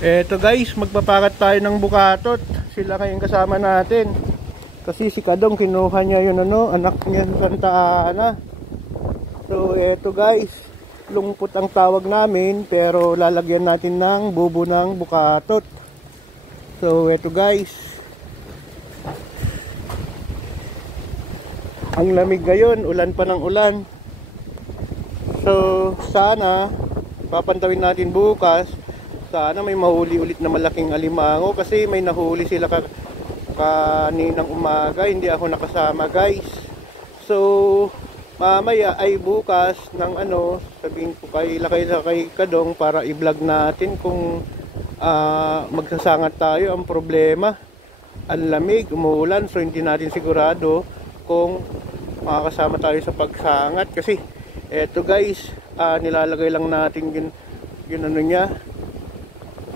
Eto guys, magpapakat tayo ng bukatot. Sila kayong kasama natin. Kasi si Kadong kinuha niya yun anak niya sa Santa Ana. So eto guys, lungpot ang tawag namin, pero lalagyan natin ng bubo ng bukatot. So eto guys, ang lamig ngayon, ulan pa ng ulan. So sana papantawin natin bukas. Sana may mahuli ulit na malaking alimango, kasi may nahuli sila kaninang umaga, hindi ako nakasama guys. So mamaya ay bukas ng sabihin ko kay Kadong para i-vlog natin kung magsasangat tayo. Ang problema, ang lamig, umuulan, so hindi natin sigurado kung makakasama tayo sa pagsangat. Kasi eto guys, nilalagay lang natin yun niya,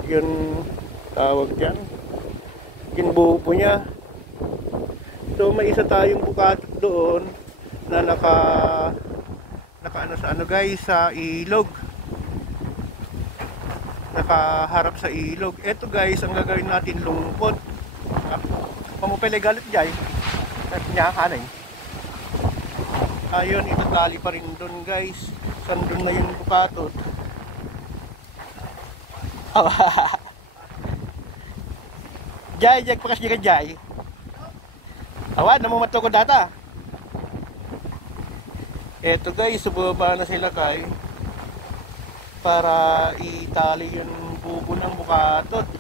yun tawag dyan, yung bubo niya. So may isa tayong bukatot doon na naka sa guys, sa ilog, nakaharap sa ilog. Eto guys, ang gagawin natin, lungkot. Pamupele galit jay niya hanay. Ayun, itatali pa rin doon guys. Sandun na yung bukatot. Jay, pakas niya ka Jay. Awan, namumato ko data. Eto guys, subaba na sila kay para itali yung bubo ng bukatot.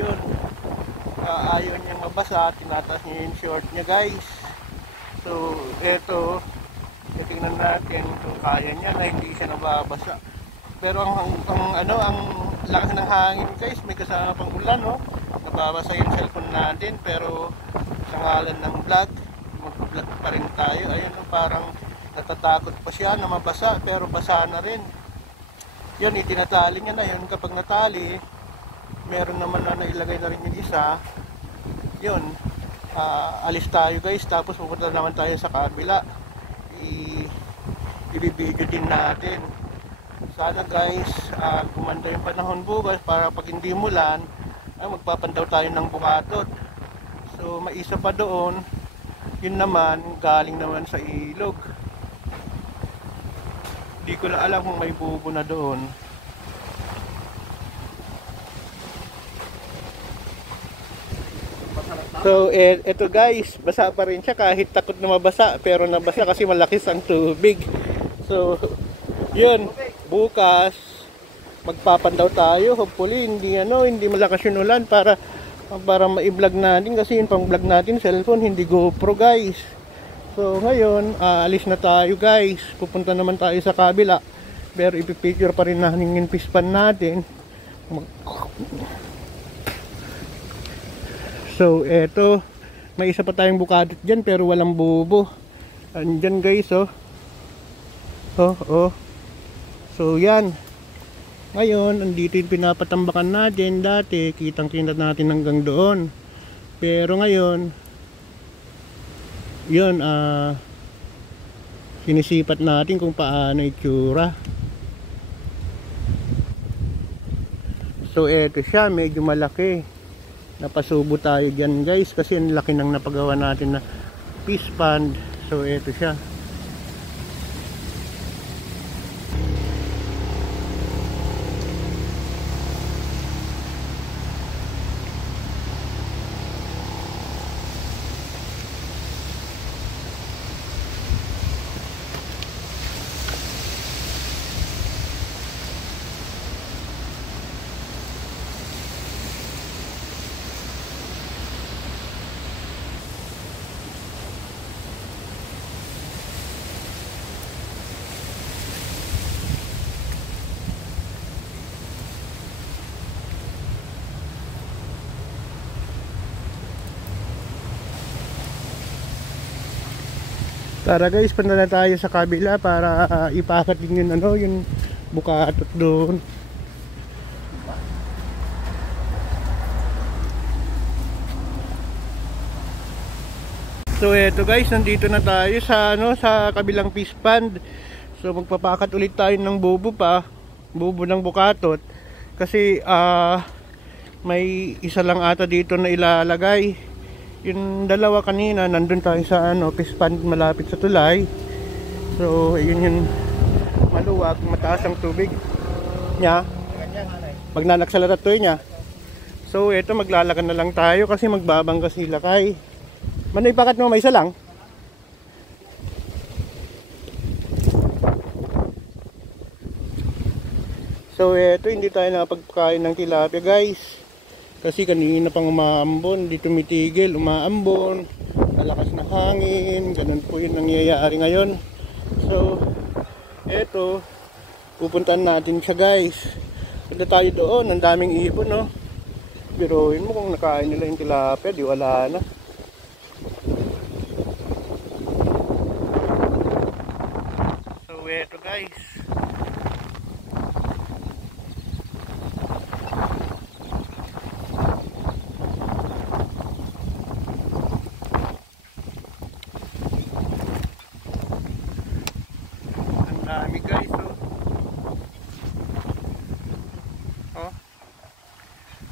Yun, ayaw niyang mabasa, tinataas niya yung short niya guys. So eto, tingnan natin kung kaya niya na hindi siya nababasa. Pero ang lakas ng hangin guys, may kasama pang ulan, nababasa yung cellphone natin. Pero sa ngalan ng vlog, mag-vlog pa rin tayo. Ayun, parang natatakot pa siya na mabasa, pero basa na rin. Yun, itinatali niya na yun. Kapag natali, meron naman na nailagay na rin yung isa. Yun, alis tayo guys, tapos pupunta naman tayo sa kabila. I-video din natin. Sana guys, gumanda yung panahon bukas para pag hindi mulan, magpapandaw tayo ng bukatot. So may isa pa doon, yun naman galing naman sa ilog. Di ko na alam kung may bubo na doon. So eto guys, basa pa rin siya kahit takot na mabasa, pero nabasa kasi malaki ang tubig. So yun, bukas magpapandaw tayo. Hopefully hindi malakas yung ulan para ma-vlog natin, kasi yung pang-vlog natin cellphone, hindi GoPro guys. So ngayon, alis na tayo guys. Pupunta naman tayo sa kabila, pero ipipicture pa rin natin yung pispan natin. So eto, may isa pa tayong bukatot dyan pero walang bubo. Andyan guys, So yan, ngayon andito yung pinapatambakan natin. Dati kitang-kita natin hanggang doon, pero ngayon yun, sinisipat natin kung paano itsura. So eto siya, medyo malaki. Napasubo tayo dyan guys, kasi ang laki ng napagawa natin na fish pond. So eto siya. Tara guys, punta na tayo sa kabila para ipakat din yung bukatot doon. So eto guys, nandito na tayo sa sa kabilang fish pond. So magpapakat ulit tayo ng bubo ng bukatot. Kasi may isa lang ata dito na ilalagay. Yung dalawa kanina nandun tayo sa fish pond malapit sa tulay. So yun yung maluwag, mataas ang tubig niya, magnanaksalat to niya. So ito maglalagan na lang tayo kasi magbabangga sila kay Manoy, pakat mo may isa lang. So ito hindi tayo nakapagkain ng tilapia guys. Kasi kanina pang umaambon, di tumitigil, umaambon, malakas na hangin, ganun po yung nangyayari ngayon. So ito, pupuntahan natin siya guys. Punta tayo doon, ang daming ibon no. Biruin mo kung nakain nila yung tilapia, di wala na. So ito guys. Dami guys oh.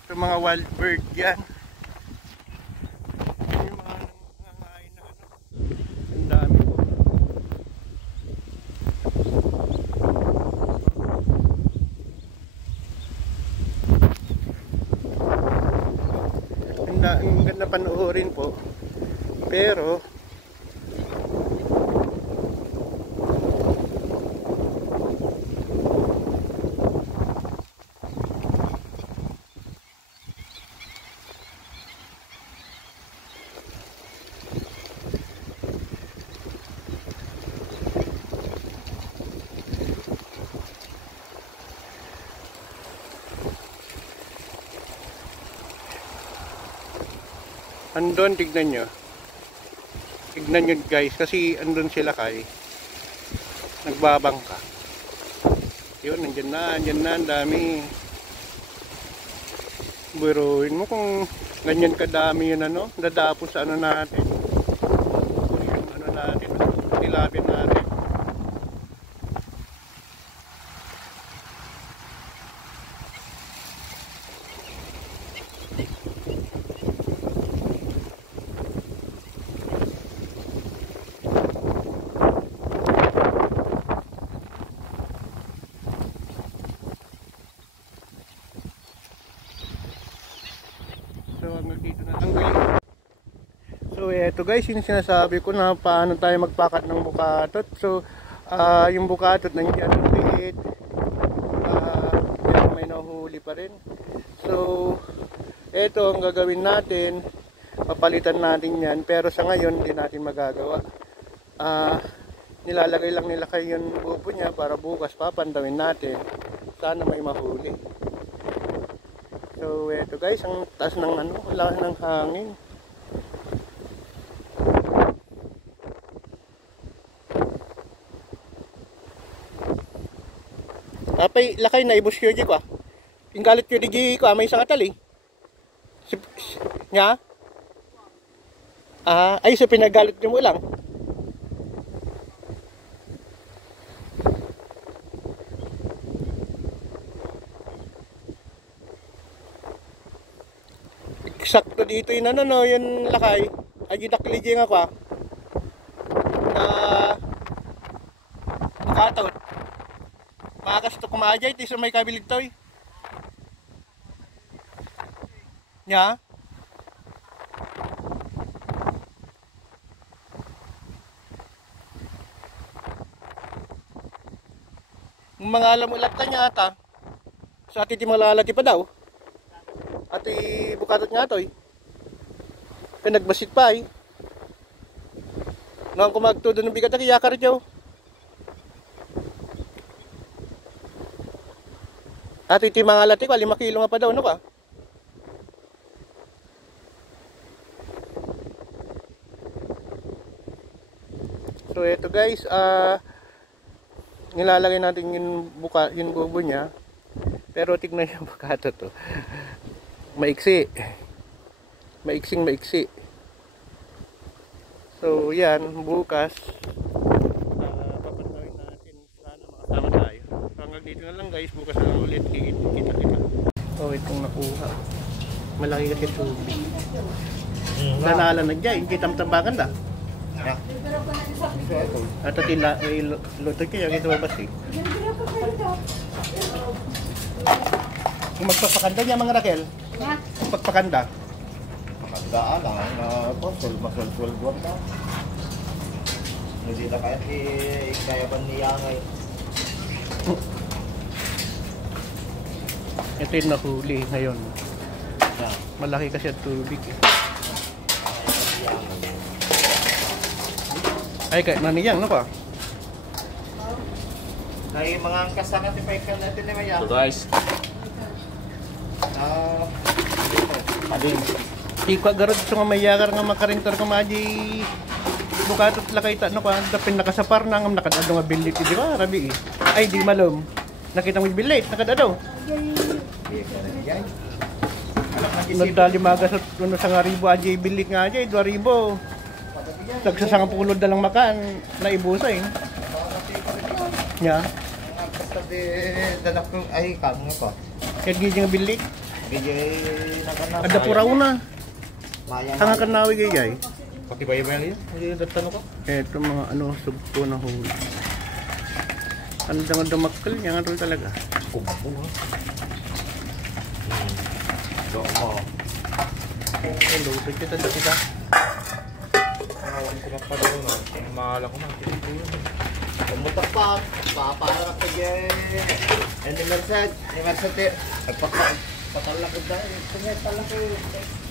Ito mga wild bird yan. Yung mga nangangain na ang dami po. Ang ganda panoorin po. Pero andun, tignan nyo guys, kasi andun sila kay nagbabangka. Yun, andyan na, ang dami. Biruin mo kung ganyan kadami yun dadapo sa natin, yung natin, tilapia natin. So hanggang dito na lang guys. So eto guys, yung sinasabi ko na paano tayo magpakat ng bukatot. So yung bukatot nandiyan ang liit, pero may nahuhuli pa rin. So eto ang gagawin natin, papalitan natin yan, pero sa ngayon hindi natin magagawa. Nilalagay lang nila kayo yung bubo niya para bukas papandawin natin, sana may mahuli. So eto guys, ang taas ng lakas ng hangin. Tapay lakay na ibus kyo di ko. Yung galit kyo di ko, may isang atali. Nya? Ay so pinagalit nyo mo lang. Sakto dito yun yung lakay. Ay gidakiligi nga ko nakatot. Makas to kumajay tiso may kabilig toy. Nya? Mga alam ulat niya ata. Sa ati ti malalati pa daw. Ati bukatot nga to nagbasit pa nang kumagtudo ng bigat na kiyakar dyaw. Ati ti mga lati ko 5 kilo nga pa daw ka. So eto guys, nilalagay natin yung bubo niya. Pero tignan yung bukatot to. Maiksi. Maiksing. So yan, bukas papatawin natin, sana makasama tayo. So hanggang dito na lang guys, bukas na lang ulit kita. So itong nakuha. Malaki kasi tubig. Nanala na dyan, kita tambakan da. At tila, luto kaya ito mabasi. Kung magpapakanda niya mga Raquel? Magpapakanda? Magdaan lang, masul-sul buwan na. Hindi na kaya ba niya ngayon? Ito yung nahuli ngayon. Malaki kasi ang tubig. Ay, kahit naniyang, no pa? Ay, mga angkas na natin pa ikan natin na maya. So guys, Adin. Ika garod ito nga mayakar nga makarintor ka maji. Bukatot lakay ta, no ka? Dapin nakasapar na nga nakadado nga bilit. Di ba, Rabi eh? Ay, di malum. Nakita mo yung bilit, nakadado. Nagdali maga sa ano, sa nga ribo aja bilik nga aja, 2,000. Nagsasanga pulod na lang makaan, naibusay. Nya. Sabi, danak ko, ay, kamo nga ko. Kaya gigi nga bilik. Bigay na ka na. Ada puraw na. Maya Hanga ka nawi gayay. pati bayo-bayo yun. Hindi yung tanong ko. Eto mga ano, sugpo na huli. Ano nga dumakal niya nga talaga. Kumpong ha. Oo. Hello, kita na kita. Awan ko pa daw na. Mahala ko na. Tinito yun. Pumutak pa. Papaharap ka dyan. Ni Merced. Patalakod dahil. Kanya talakod.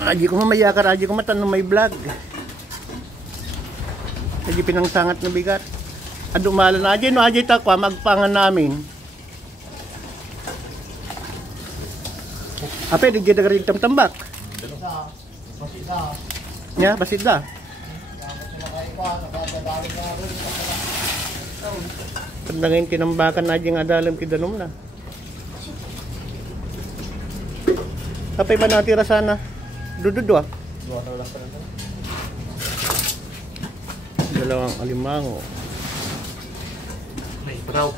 Aji ko mamayakar, aji ko matan may vlog. Aji pinangsangat na bigat. Adumala na aji, no aji takwa, magpangan namin. Ape, di dyan nagaring tambak. Masida. Nya, basit da. Tanda ngayon kinambakan na aji nga dalam kidanom na. Apay ba natira sana? Dududwa. Dalawang alimango. May braw.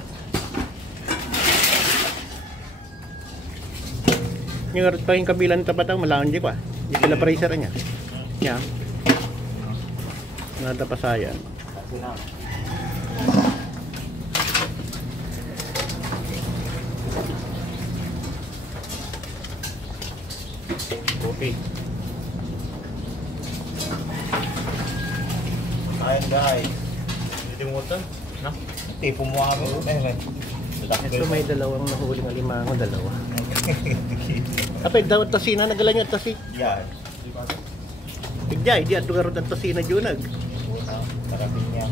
Yung arat pa yung kabilang tapatang malaon di ko ah. Di sila pressure niya. Nya. Nada pa sayan. Okay. Ayun guys. Hindi mo ito. Na? Tipo mo kami. Ito may dalawang nahuling alimango, dalawa. Apay, daw tosina nagalan yung tosi. Yan. Tigya, di ato garot ang tosina junag. Karapin niya.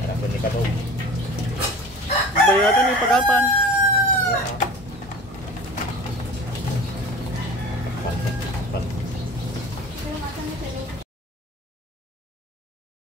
Karapin ni Katog. Bayatan yung pagapan.